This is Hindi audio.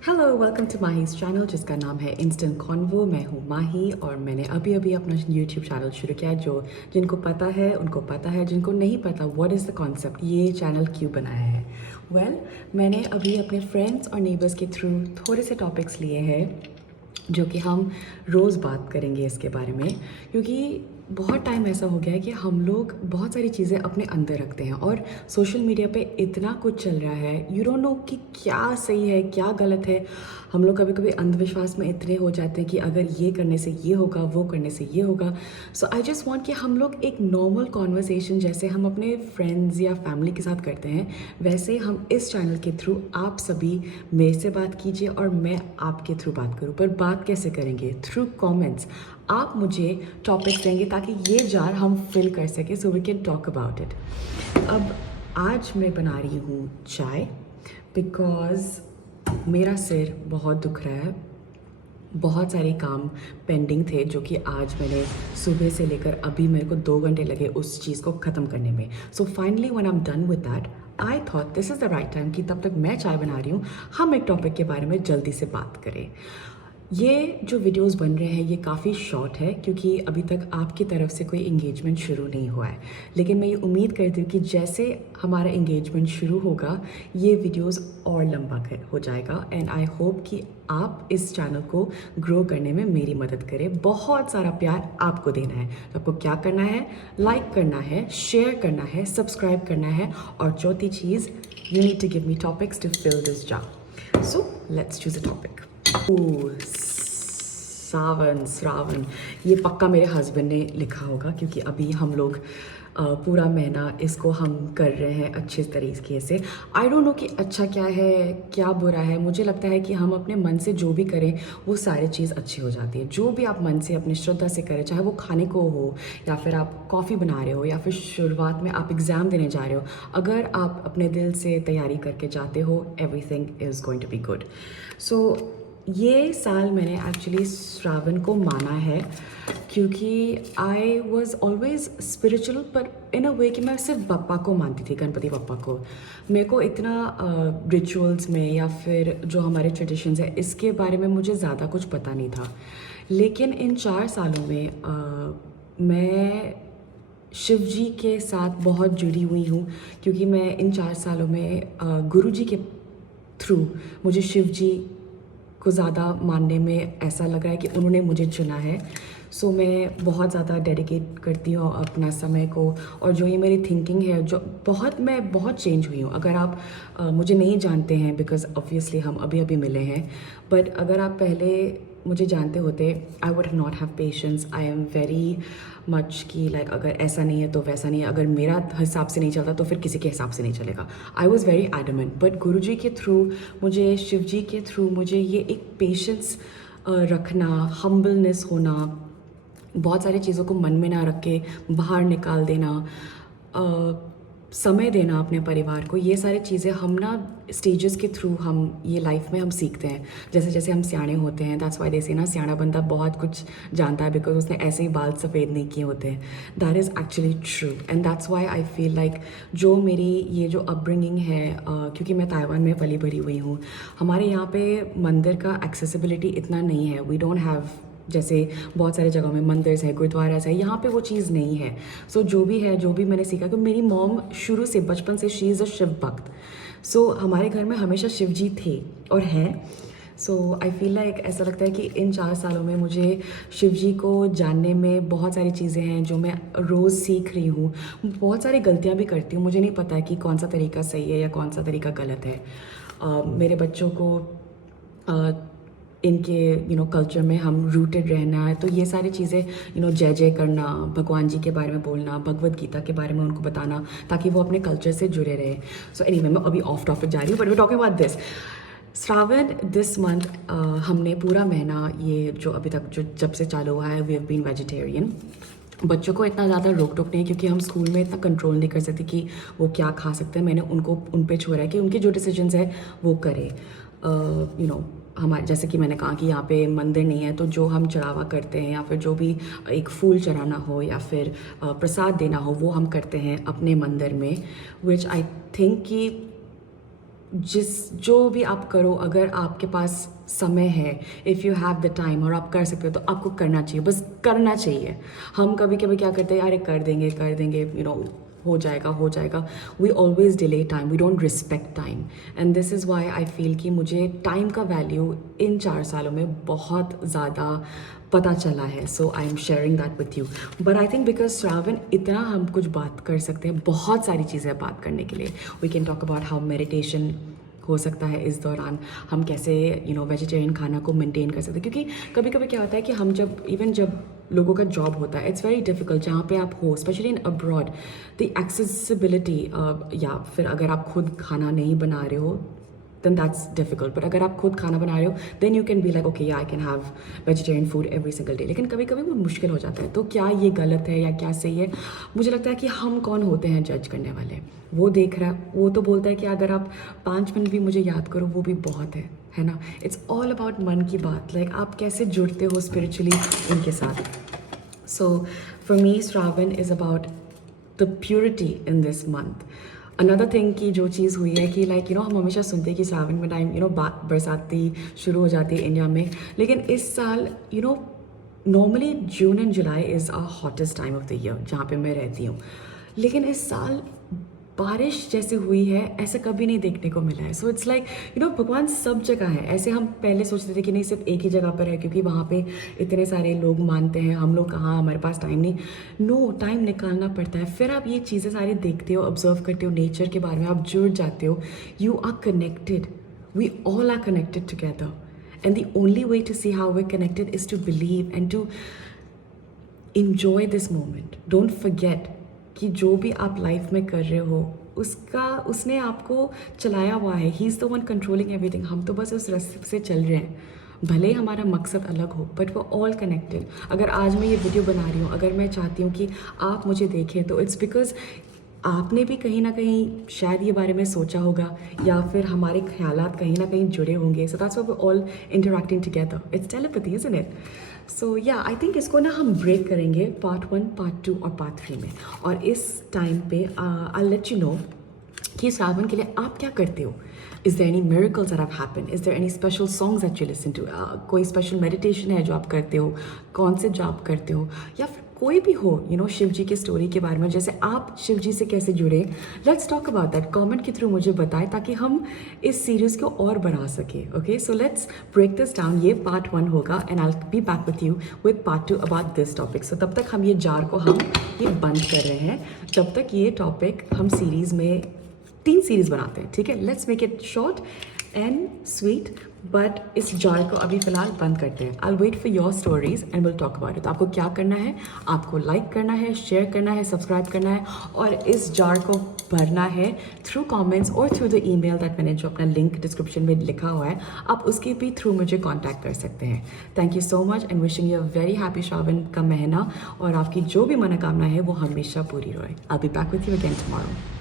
हेलो वेलकम टू माही's चैनल जिसका नाम है इंस्टेंट कॉन्वो। मैं हूँ माही और मैंने अभी अभी अपना यूट्यूब चैनल शुरू किया। जो जिनको पता है उनको पता है, जिनको नहीं पता व्हाट इज़ द कॉन्सेप्ट, ये चैनल क्यों बनाया है। मैंने अभी अपने फ्रेंड्स और नेबर्स के थ्रू थोड़े से टॉपिक्स लिए हैं जो कि हम रोज़ बात करेंगे इसके बारे में, क्योंकि बहुत टाइम ऐसा हो गया है कि हम लोग बहुत सारी चीज़ें अपने अंदर रखते हैं और सोशल मीडिया पे इतना कुछ चल रहा है, यू डोंट नो कि क्या सही है क्या गलत है। हम लोग कभी कभी अंधविश्वास में इतने हो जाते हैं कि अगर ये करने से ये होगा, वो करने से ये होगा। सो आई जस्ट वांट कि हम लोग एक नॉर्मल कॉन्वर्सेशन जैसे हम अपने फ्रेंड्स या फैमिली के साथ करते हैं, वैसे हम इस चैनल के थ्रू आप सभी मेरे से बात कीजिए और मैं आपके थ्रू बात करूं। पर बात कैसे करेंगे? Through comments. आप मुझे टॉपिक्स देंगे ताकि ये जार हम फिल कर सकें, so we can talk about it. अब आज मैं बना रही हूँ चाय बिकॉज़ मेरा सिर बहुत दुख रहा है। बहुत सारे काम पेंडिंग थे जो कि आज मैंने सुबह से लेकर अभी मेरे को 2 घंटे लगे उस चीज़ को ख़त्म करने में। So finally when I am done with that I thought this is the right time कि तब तक मैं चाय बना रही हूँ, हम एक टॉपिक के बारे में जल्दी से बात करें। ये जो वीडियोस बन रहे हैं ये काफ़ी शॉर्ट है क्योंकि अभी तक आपकी तरफ से कोई इंगेजमेंट शुरू नहीं हुआ है, लेकिन मैं ये उम्मीद करती हूँ कि जैसे हमारा इंगेजमेंट शुरू होगा ये वीडियोस और लंबा हो जाएगा। एंड आई होप कि आप इस चैनल को ग्रो करने में मेरी मदद करें। बहुत सारा प्यार आपको देना है, तो आपको क्या करना है? लाइक करना है, शेयर करना है, सब्सक्राइब करना है, और चौथी चीज़, you need to give me topics to fill this jar. So let's choose a topic. Shravan, ये पक्का मेरे हस्बैंड ने लिखा होगा क्योंकि अभी हम लोग पूरा महीना इसको हम कर रहे हैं अच्छे तरीके से। आई डोंट नो कि अच्छा क्या है क्या बुरा है। मुझे लगता है कि हम अपने मन से जो भी करें वो सारी चीज़ अच्छी हो जाती है। जो भी आप मन से अपनी श्रद्धा से करें, चाहे वो खाने को हो या फिर आप कॉफ़ी बना रहे हो या फिर शुरुआत में आप एग्ज़ाम देने जा रहे हो, अगर आप अपने दिल से तैयारी करके जाते हो, everything is going to be good. So ये साल मैंने एक्चुअली श्रावण को माना है क्योंकि आई वॉज ऑलवेज स्पिरिचुअल, पर इन अ वे कि मैं सिर्फ बप्पा को मानती थी, गणपति बप्पा को। मेरे को इतना रिचुअल्स में या फिर जो हमारे ट्रेडिशंस है इसके बारे में मुझे ज़्यादा कुछ पता नहीं था। लेकिन इन 4 सालों में मैं शिव जी के साथ बहुत जुड़ी हुई हूँ क्योंकि मैं इन 4 सालों में गुरु जी के थ्रू मुझे शिव जी को ज़्यादा मानने में ऐसा लग रहा है कि उन्होंने मुझे चुना है। सो मैं बहुत ज़्यादा डेडिकेट करती हूँ अपना समय को, और जो ये मेरी थिंकिंग है जो मैं बहुत चेंज हुई हूँ। अगर आप मुझे नहीं जानते हैं, बिकॉज ऑब्वियसली हम अभी अभी मिले हैं, बट अगर आप पहले मुझे जानते होते, I would not have patience. I am very much कि लाइक अगर ऐसा नहीं है तो वैसा नहीं है, अगर मेरा हिसाब से नहीं चलता तो फिर किसी के हिसाब से नहीं चलेगा। I was very adamant, but गुरु जी के थ्रू मुझे, शिव जी के थ्रू मुझे ये एक पेशेंस रखना, हम्बलनेस होना, बहुत सारी चीज़ों को मन में ना रख के बाहर निकाल देना, समय देना अपने परिवार को, ये सारी चीज़ें हम ना स्टेजेस के थ्रू हम ये लाइफ में हम सीखते हैं। जैसे जैसे हम सियाने होते हैं, दैट्स व्हाई दे से ना सियाना बंदा बहुत कुछ जानता है, बिकॉज उसने ऐसे ही बाल सफ़ेद नहीं किए होते हैं। That is actually true, and that's why I feel like जो मेरी ये जो अपब्रिंगिंग है, क्योंकि मैं ताइवान में पली बड़ी हुई हूँ, हमारे यहाँ पे मंदिर का एक्सेसिबिलिटी इतना नहीं है। वी डोंट हैव, जैसे बहुत सारे जगहों में मंदिर है, गुरुद्वारा है, यहाँ पे वो चीज़ नहीं है। सो जो भी है, जो भी मैंने सीखा, कि मेरी मॉम शुरू से बचपन से शी इज़ अ शिव भक्त। सो हमारे घर में हमेशा शिव जी थे और हैं। सो आई फील लाइक ऐसा लगता है कि इन 4 सालों में मुझे शिव जी को जानने में बहुत सारी चीज़ें हैं जो मैं रोज़ सीख रही हूँ। बहुत सारी गलतियाँ भी करती हूँ, मुझे नहीं पता है कि कौन सा तरीका सही है या कौन सा तरीका गलत है। मेरे बच्चों को इनके कल्चर में हम रूटेड रहना है, तो ये सारी चीज़ें जय जय करना, भगवान जी के बारे में बोलना, भगवत गीता के बारे में उनको बताना, ताकि वो अपने कल्चर से जुड़े रहे। सो एनीवे, मैं अभी ऑफ टॉपिक जा रही हूँ, but we talking about this Shravan. This month हमने पूरा महीना, ये जो अभी तक जो जब से चालू हुआ है, वी हैव बीन वेजिटेरियन। बच्चों को इतना ज़्यादा रोक टोक नहीं, क्योंकि हम स्कूल में इतना कंट्रोल नहीं कर सकते कि वो क्या खा सकते हैं। मैंने उन पे छोड़ा है कि उनके जो डिसीजंस है वो करें। हमारे, जैसे कि मैंने कहा कि यहाँ पे मंदिर नहीं है, तो जो हम चढ़ावा करते हैं या फिर जो भी एक फूल चढ़ाना हो या फिर प्रसाद देना हो, वो हम करते हैं अपने मंदिर में, विच आई थिंक कि जो भी आप करो, अगर आपके पास समय है, if you have the time और आप कर सकते हो तो आपको करना चाहिए, बस करना चाहिए। हम कभी कभी क्या करते हैं, अरे कर देंगे, हो जाएगा। We always delay time, we don't respect time, and this is why I feel कि मुझे टाइम का वैल्यू इन 4 सालों में बहुत ज़्यादा पता चला है। So I am sharing that with you. But I think because Shravan इतना हम कुछ बात कर सकते हैं, बहुत सारी चीज़ें बात करने के लिए। We can talk about how meditation हो सकता है इस दौरान, हम कैसे वेजिटेरियन खाना को मेंटेन कर सकते हैं, क्योंकि कभी कभी क्या होता है कि हम जब लोगों का जॉब होता है, इट्स वेरी डिफिकल्ट जहाँ पे आप हो, specially in abroad, the accessibility, या फिर अगर आप खुद खाना नहीं बना रहे हो then that's difficult. But अगर आप खुद खाना बना रहे हो, then you can be like, okay, yeah, I can have vegetarian food every single day. लेकिन कभी कभी वो मुश्किल हो जाता है, तो क्या ये गलत है या क्या सही है? मुझे लगता है कि हम कौन होते हैं जज करने वाले? वो देख रहा है, वो तो बोलता है कि अगर आप 5 मिनट भी मुझे याद करो वो भी बहुत है ना? इट्स ऑल अबाउट मन की बात, लाइक आप कैसे जुड़ते हो स्पिरिचुअली उनके साथ। So for me Shravan is about the purity in this month. Another thing की जो चीज़ हुई है कि हम हमेशा सुनते हैं कि श्रावण में टाइम बरसाती शुरू हो जाती है इंडिया में, लेकिन इस साल normally June and July is a hottest time of the year जहाँ पे मैं रहती हूँ, लेकिन इस साल बारिश जैसे हुई है ऐसे कभी नहीं देखने को मिला है। सो इट्स लाइक भगवान सब जगह है। ऐसे हम पहले सोचते थे कि नहीं सिर्फ एक ही जगह पर है क्योंकि वहाँ पे इतने सारे लोग मानते हैं, हम लोग कहाँ, हमारे पास टाइम नहीं। नो, टाइम निकालना पड़ता है। फिर आप ये चीज़ें सारी देखते हो, ऑब्जर्व करते हो, नेचर के बारे में आप जुड़ जाते हो। You are connected, we all are connected together, and the only way to see how we connected is to believe and to enjoy this moment. Don't forget कि जो भी आप लाइफ में कर रहे हो उसने आपको चलाया हुआ है। He is the one controlling everything. हम तो बस उस रास्ते से चल रहे हैं, भले हमारा मकसद अलग हो, बट वो ऑल कनेक्टेड। अगर आज मैं ये वीडियो बना रही हूँ, अगर मैं चाहती हूँ कि आप मुझे देखें, तो इट्स बिकॉज आपने भी कहीं ना कहीं शायद ये बारे में सोचा होगा, या फिर हमारे ख्यालात कहीं ना कहीं जुड़े होंगे। So that's why we all interacting together. It's telepathy, isn't it? So yeah I think इसको ना हम ब्रेक करेंगे पार्ट 1, पार्ट 2 और पार्ट 3 में। और इस टाइम पे आई लेट यू नो कि श्रावण के लिए आप क्या करते हो। Is there any miracles that have happened? Is there any special songs that you listen to? कोई स्पेशल मेडिटेशन है जो आप करते हो? कौन से जॉब करते हो? या फिर कोई भी हो शिव जी की स्टोरी के बारे में, जैसे आप शिव जी से कैसे जुड़े। Let's talk about that. Comment के थ्रू मुझे बताएं ताकि हम इस सीरीज़ को और बढ़ा सकें। Okay, so let's break this down. ये पार्ट 1 होगा and I will be back with you with part 2 about this topic. So तब तक हम ये जार को ये बंद कर रहे हैं, जब तक ये टॉपिक हम सीरीज़ में 3 सीरीज़ बनाते हैं। ठीक है, let's make it short and sweet, but इस जार को अभी फ़िलहाल बंद करते हैं। I wait for your stories and will talk about it. तो आपको क्या करना है? आपको लाइक करना है, शेयर करना है, सब्सक्राइब करना है, और इस जार को भरना है थ्रू कमेंट्स और थ्रू द ईमेल दैट मैंने जो अपना लिंक डिस्क्रिप्शन में लिखा हुआ है, आप उसके भी थ्रू मुझे कॉन्टैक्ट कर सकते हैं। Thank you so much and wishing you a very happy Shravan का महीना, और आपकी जो भी मनोकामना है वो हमेशा पूरी रहे। आई will be back with you again tomorrow.